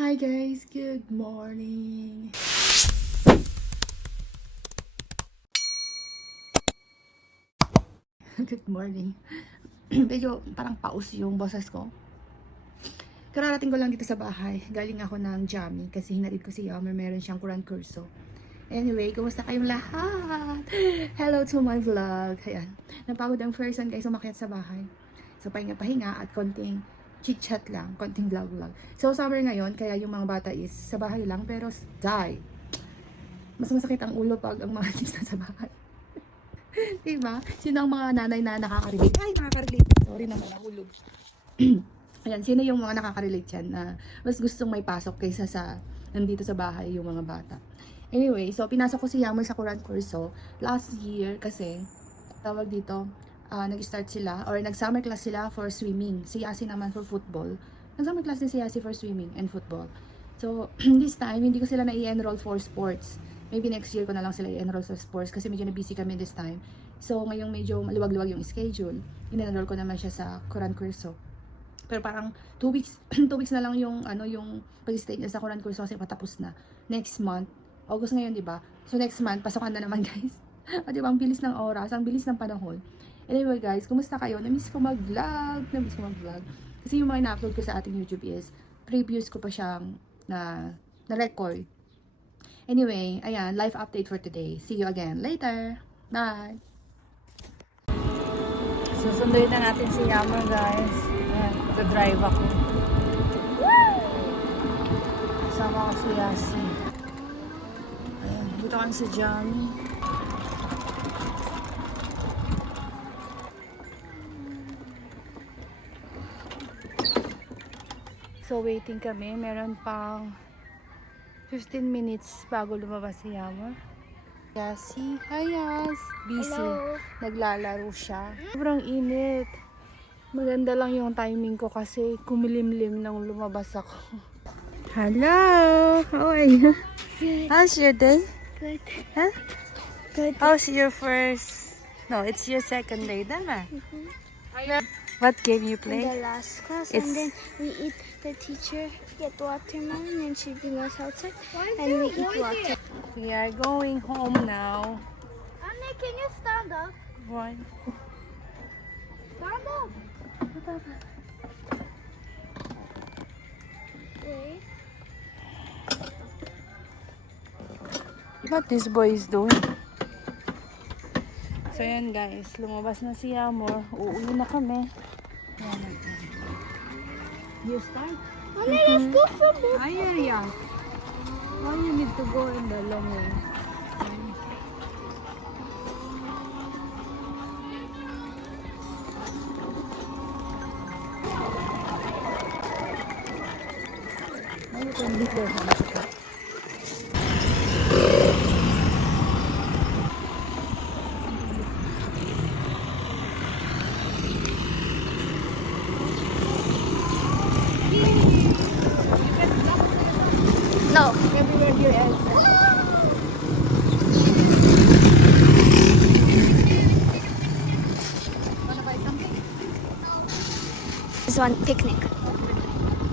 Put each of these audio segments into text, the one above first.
Hi guys, good morning. Good morning. Medyo parang paus yung boses ko. Kararating ko lang dito sa bahay. Galing ako ng Jammy kasi hinatid ko si Yammer. Meron siyang Quran kurso. Anyway, kumusta kayong lahat? Hello to my vlog. Ayan. Napagod ang person guys umakyat sa bahay. So pahinga-pahinga at konting chit-chat lang. Konting vlog-vlog. So summer ngayon, kaya yung mga bata is sa bahay lang. Pero die. Mas masakit ang ulo pag ang mga kids na sa bahay. Diba? Sino ang mga nanay na nakaka-relate? Ay, nakaka-relate. Sorry naman, nahulog. Ayan, sino yung mga nakaka-relate yan na mas gustong may pasok kaysa sa nandito sa bahay yung mga bata. Anyway, so pinasok ko si Yammer sa Quran kurso last year kasi tawag dito, nag-start sila or nag-summer class sila for swimming. Si Yasi naman for football. Nag-summer class din si Yasi for swimming and football. So, this time, hindi ko sila na-i-enroll for sports. Maybe next year ko na lang sila i-enroll sa sports kasi medyo na-busy kami this time. So, ngayong medyo maluwag-luwag yung schedule. In-enroll ko naman siya sa Quran kurso. Pero parang 2 weeks, 2 weeks na lang yung, yung pag-stay niya sa Quran kurso kasi patapos na. Next month, August ngayon, di ba? So, next month, pasokan na naman, guys. Di ba? Ang bilis ng oras, ang bilis ng panahon. Anyway, guys, kumusta kayo? Namiss ko mag-vlog. Kasi yung mga ina-upload ko sa ating YouTube is, previous ko pa siyang na-record. Anyway, ayan, life update for today. See you again later. Bye! Susunduin na natin si Yammer, guys. Ayan, drive ako. Kasama ko si Yasi. Ayan, dito kami sa Jammy. So, waiting kami. Meron pang 15 minutes bago lumabas si Yammer. Yasi, hi Yas. Busy. Hello. Naglalaro siya. Sobrang init. Maganda lang yung timing ko kasi kumilimlim nang lumabas ako. Hello! How are you? Good. How's your day? Good. Huh? Good. How's your first... No, it's your second day, dama. What game you In play? the last class, It's- and then we eat. The teacher get watermelon, and she bring us outside, and we eat water. We are going home now. Anne, can you stand up? Why? Stand up. Wait. What this boy is doing? So yan guys, lumabas na si Yamor. Uuwi na kami. Yan. You start? Anne, let's go from this. Yeah. Why you need to go in the long way? Now you can leave their hands. No. Everywhere you enter. Wanna buy something? This one picnic.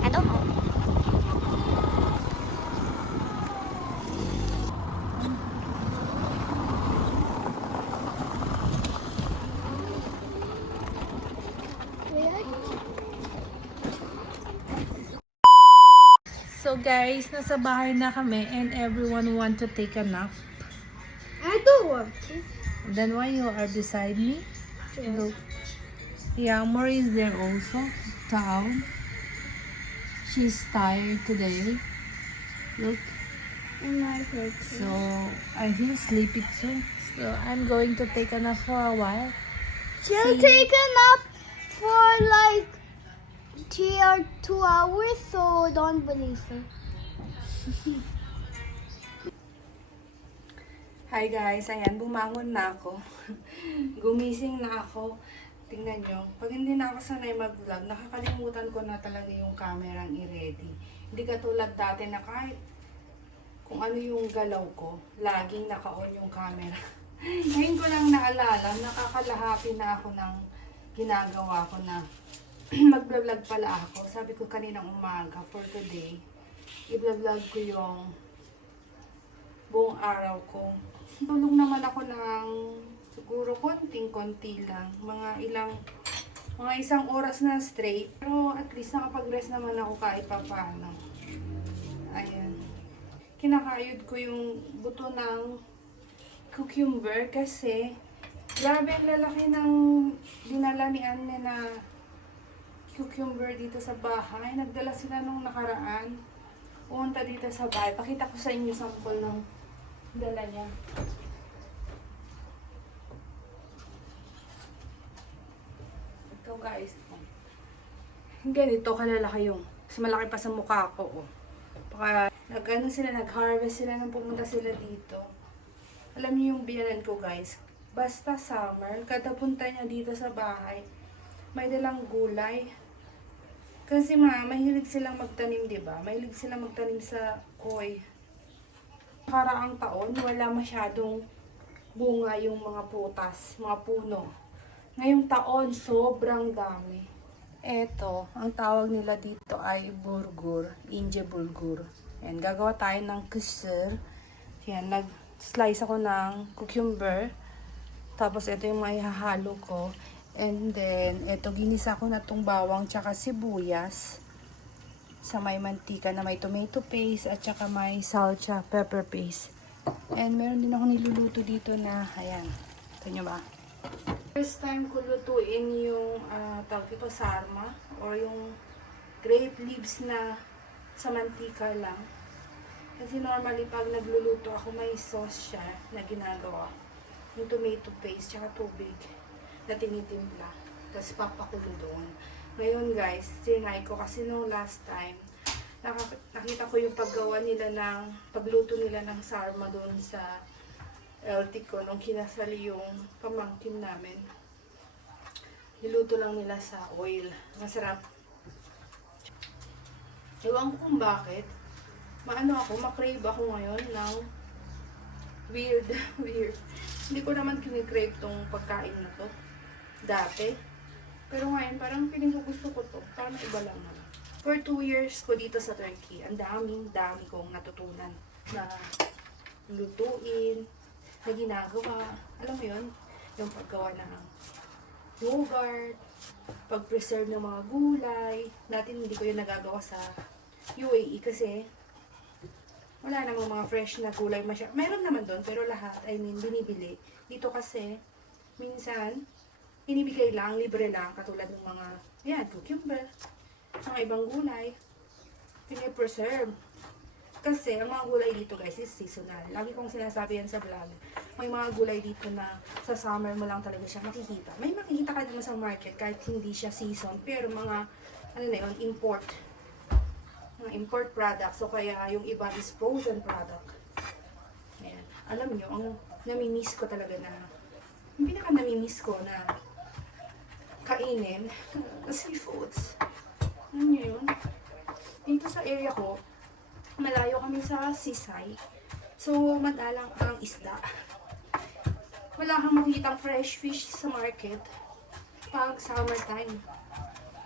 I don't know. So guys, nasa bahay na kami and everyone want to take a nap. I don't want to. Then why you are beside me? Yes. Look. Yamor is there also. Down. She's tired today. Look. And my hurts. So I feel sleepy too. So I'm going to take a nap for a while. She'll See. take a nap for like 3 or 2 hours, so don't believe her. Hi guys, ayan, bumangon na ako. Gumising na ako. Tingnan nyo, pag hindi na ako sanay mag-vlog, nakakalimutan ko na talaga yung camera i-ready. Hindi katulad dati na kahit kung ano yung galaw ko, laging naka-on yung camera. Ngayon ko lang naalala, nakakalahati na ako ng ginagawa ko na mag-vlog pala ako. Sabi ko kaninang umaga for today, i-vlog ko yung buong araw ko. Tulog naman ako ng siguro konting-konti lang. Mga isang oras na straight. Pero at least nakapag-rest naman ako kahit papaano. Ayan. Kinakayod ko yung buto ng cucumber kasi grabe ang lalaki ng dinala ni Anne na cucumber dito sa bahay. Nagdala sila nung nakaraan. Pumunta dito sa bahay. Pakita ko sa inyo sample ng dala niya. Ito guys. Ganito kalalaki yung. Mas malaki pa sa mukha ko. Oh. Baka nag-harvest sila nang pumunta sila dito. Alam niyo yung biyanan ko guys. Basta summer, kada punta niya dito sa bahay, may dalang gulay. Kasi mahilig silang magtanim, di ba? Mahilig silang magtanim sa koi. Nakaraang taon, wala masyadong bunga yung mga putas, mga puno. Ngayong taon, sobrang dami. Eto, ang tawag nila dito ay bulgur, inje bulgur. Yan, gagawa tayo ng kusur. Yan, nag-slice ako ng cucumber. Tapos ito yung maihahalo ko. And then, ito, ginisa ko na itong bawang tsaka sibuyas sa may mantika na may tomato paste at tsaka may salsa pepper paste. And meron din ako niluluto dito na, ayan, ito nyo ba? First time ko lutuin yung tawag ito, sarma or yung grape leaves na sa mantika lang. Kasi normally pag nagluluto ako, may sauce siya na ginagawa. Yung tomato paste tsaka tubig na tinitimpla. Tapos papakulo doon. Ngayon guys, tinry ko kasi nung last time, nakita ko yung paggawa nila pagluto nila ng sarma doon sa LT ko nung kinasali yung pamangkin namin. Niluto lang nila sa oil. Masarap. Ewan ko kung bakit. Makrave ako ngayon ng weird. Hindi ko naman kinikrave tong pagkain na to dati. Pero ngayon, parang feeling ko gusto ko to. Parang iba lang naman. For 2 years ko dito sa Turkey, ang dami kong natutunan na lutuin, na ginagawa. Alam mo yun? Yung paggawa ng yogurt, pag-preserve ng mga gulay. Dati hindi ko yun nagagawa sa UAE kasi wala namang mga fresh na gulay masyado. Meron naman doon, pero lahat, binibili. Dito kasi, minsan, binibigay lang, libre lang, katulad ng mga, cucumber, mga ibang gulay, pinipreserve. Kasi, ang mga gulay dito guys, is seasonal. Lagi kong sinasabi yan sa vlog. May mga gulay dito na sa summer mo lang talaga siya makikita. May makikita ka naman sa market kahit hindi siya season, pero mga, import. Mga import products. So, kaya yung iba is frozen product. Ayan. Alam nyo, ang namimiss ko talaga na, yung pinaka-namimiss ko na kainin, seafoods. Ano nyo yun? Dito sa area ko, malayo kami sa seaside. So, madalang ang isda. Wala kang makikitang fresh fish sa market pag summertime.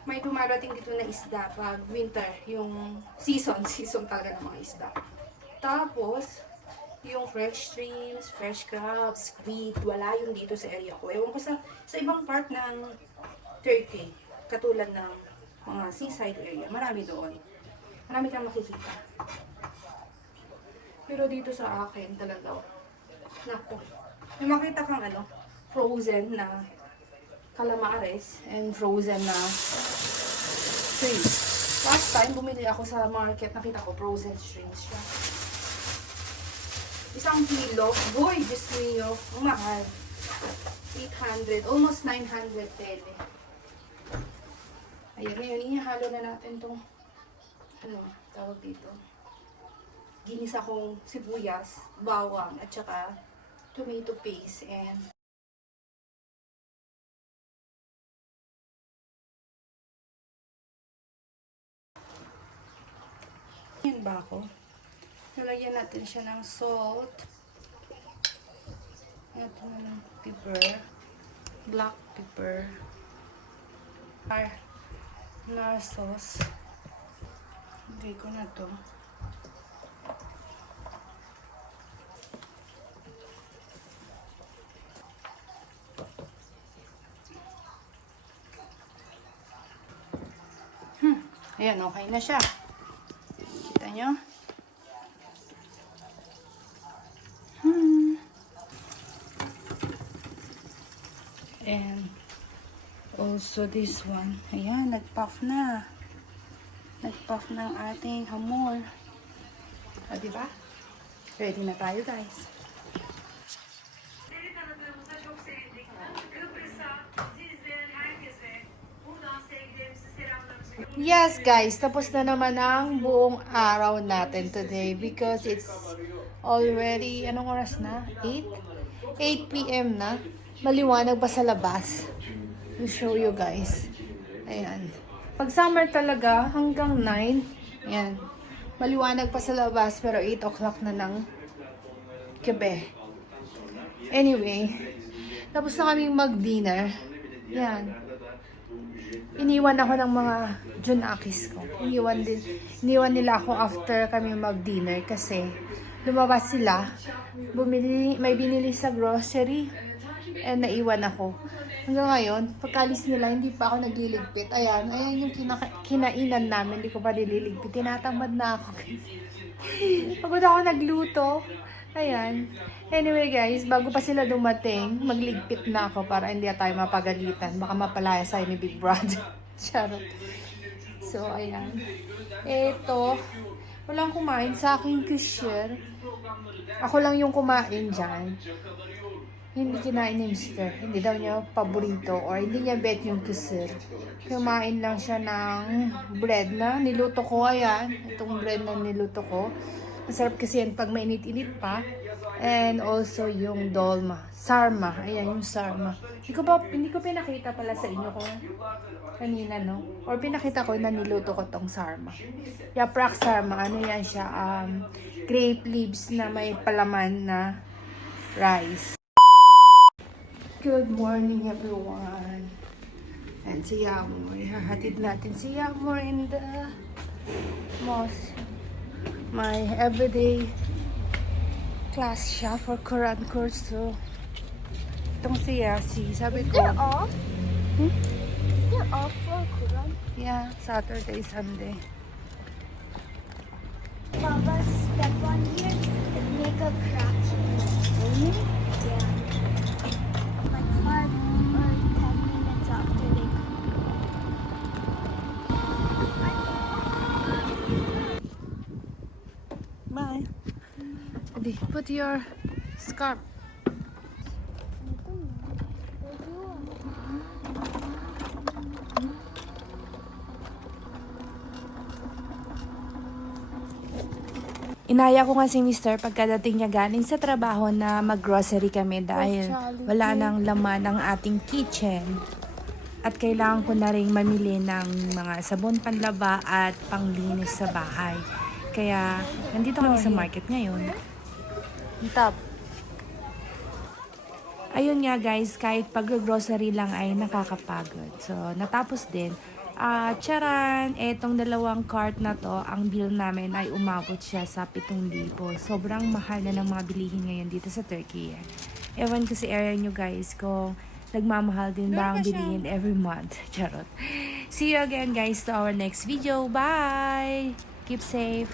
May dumarating dito na isda pag winter, yung season talaga ng mga isda. Tapos, yung fresh shrimps, fresh crabs, squid, wala yung dito sa area ko. Ewan ko sa ibang part ng Turkey, katulad ng mga seaside area, marami doon. Marami kang makikita. Pero dito sa akin talaga, naku, may makita kang frozen na calamares and frozen na shrimps. Last time, bumili ako sa market, nakita ko frozen shrimps siya. 1 kilo, boy, Diyos niyo, ang mahal. 800, almost 900 tele. Ayan, ngayon, ihalo na natin itong, tawag dito. Ginisa kong sibuyas, bawang, at saka tomato paste, and yan ba ako? Nalagyan natin siya ng salt. Ito na ng pepper. Black pepper. Nar sauce. Lagay ko na to. Ayan, okay na siya. Kita nyo? And also this one. Ayan, nag-puff na. Nag-puff na ang ating hamor. O, diba? Ready na tayo, guys. Seni tanıdığımıza çok sevindik. Kıbrıs'a, bizi izleyen herkese buradan sevgilerimizi, selamlarımızı Yes, guys. Tapos na naman ang buong araw natin today because it's already, anong oras na? 8 p.m. na. Maliwanag pa sa labas. I'll show you guys. Ayan. Pag summer talaga, hanggang 9. Ayan. Maliwanag pa sa labas pero 8 o'clock na ng gabi. Anyway, tapos na kaming mag-dinner. Yan. Iniwan ako ng mga Junakis ko. Iniwan nila ako after kami mag-dinner kasi lumabas sila. May binili sa grocery and naiwan ako. Hanggang ngayon, pagkalis nila, hindi pa ako nagliligpit. Ayan yung kinainan namin. Hindi ko pa nililigpit. Tinatamad na ako. Pagod ako nagluto. Ayan. Anyway guys, bago pa sila dumating, magligpit na ako para hindi tayo mapagalitan. Baka mapalaya sa'yo ni Big Brother. Charot. So, ayan. Eto, walang kumain sa aking cashier. Ako lang yung kumain dyan. Hindi kinain ni Mr. Hindi daw niya paborito or hindi niya bet yung kisir. Kumain lang siya ng bread na niluto ko. Ayan, itong bread na niluto ko. Masarap kasi yan pag mainit-init pa. And also yung dolma. Sarma. Ayan yung sarma. Hindi ko pinakita pala sa inyo kung kanina, no? Or pinakita ko na niluto ko tong sarma. Yaprak sarma. Ano yan siya? Grape leaves na may palaman na rice. Good morning, everyone. And si Yamor. Hahatid natin si Yamor in the mosque. My everyday class siya for Quran course. So, itong si Yasi. Sabi ko, They're off. They're off for Quran. yeah, Saturday, Sunday. Papa, step on here and make a crack. Yeah. Like 5 or 10 minutes after they Bye. Adi, put your scarf. Inaya ko nga si Mr. pagkadating niya galing sa trabaho na mag-grocery kami dahil wala nang laman ang ating kitchen. At kailangan ko na rin mamili ng mga sabon panlaba at panglinis sa bahay. Kaya nandito kami sa market ngayon. Top. Ayun nga guys, kahit pag-grocery lang ay nakakapagod. So natapos din. Charan, etong 2 cart na to, ang bill namin ay umabot siya sa 7,000. Sobrang mahal na ng mga bilihin ngayon dito sa Turkey. Ewan ko si area nyo guys kung nagmamahal din ba ang bilihin every month. Charot. See you again guys to our next video. Bye! Keep safe!